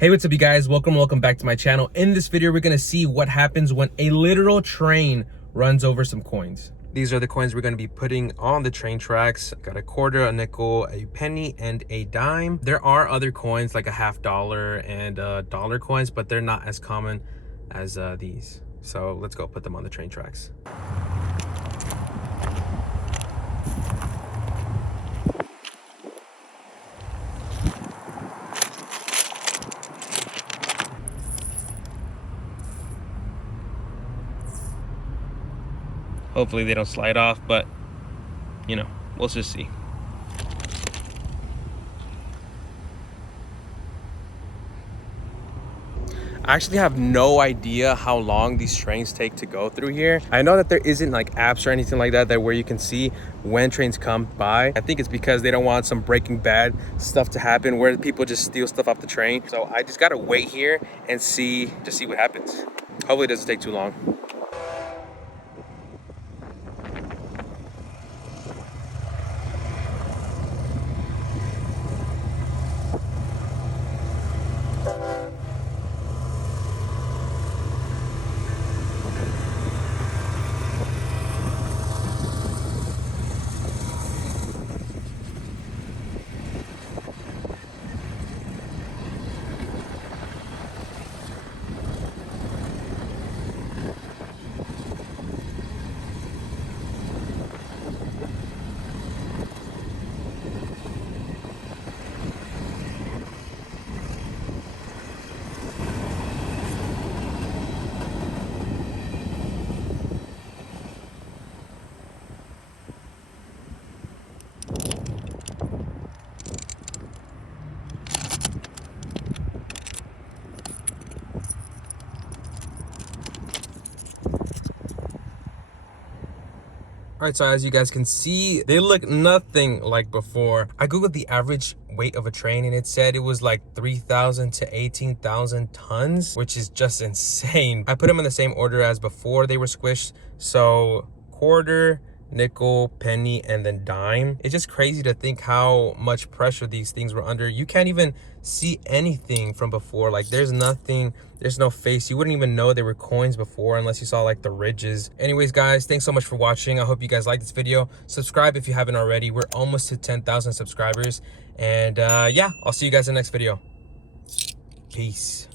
Hey, what's up you guys? Welcome back to my channel. In this video, we're gonna see what happens when a literal train runs over some coins. These are the coins we're gonna be putting on the train tracks. Got a quarter, a nickel, a penny, and a dime. There are other coins like a $50 and dollar coins, but they're not as common as these. So let's go put them on the train tracks. Hopefully they don't slide off, but you know, we'll just see. I actually have no idea how long these trains take to go through here. I know that there isn't like apps or anything like that where you can see when trains come by. I think it's because they don't want some Breaking Bad stuff to happen where people just steal stuff off the train. So I just gotta wait here and see what happens. Hopefully it doesn't take too long. All right, so as you guys can see, they look nothing like before. I googled the average weight of a train and it said it was like 3,000 to 18,000 tons, which is just insane. I put them in the same order as before they were squished. So quarter, nickel, penny, and then dime. It's just crazy to think how much pressure these things were under. You can't even see anything from before. Like there's nothing, there's no face. You wouldn't even know they were coins before unless you saw like the ridges. Anyways guys, thanks so much for watching. I hope you guys liked this video. Subscribe if you haven't already. We're almost to 10,000 subscribers, and yeah, I'll see you guys in the next video. Peace.